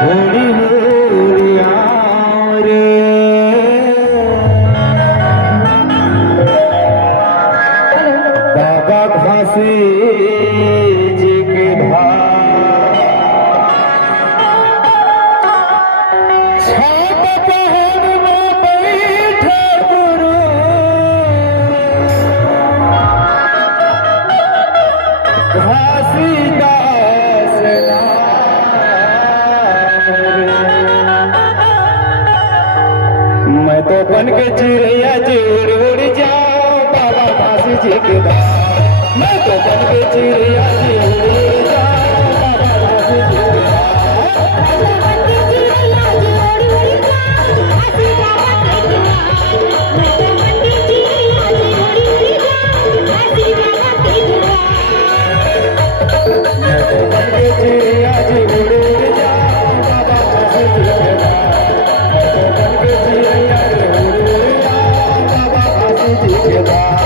होली होलिया रे बाबा घासी जी के धार छाप पहाड़ में बैठे गुरु घासी दास मैं तो बन के चिड़ैया जोड़ उड़ जाओ बाबा घासी जी के धार मैं तो बन के चिड़ैया जोड़ उड़ जाओ बाबा घासी जी के धार मैं तो बन के चिड़ैया जोड़ उड़ जाओ बाबा घासी जी के धार मैं तो बन के चिड़ैया जोड़ उड़ जाओ बाबा घासी जी के धार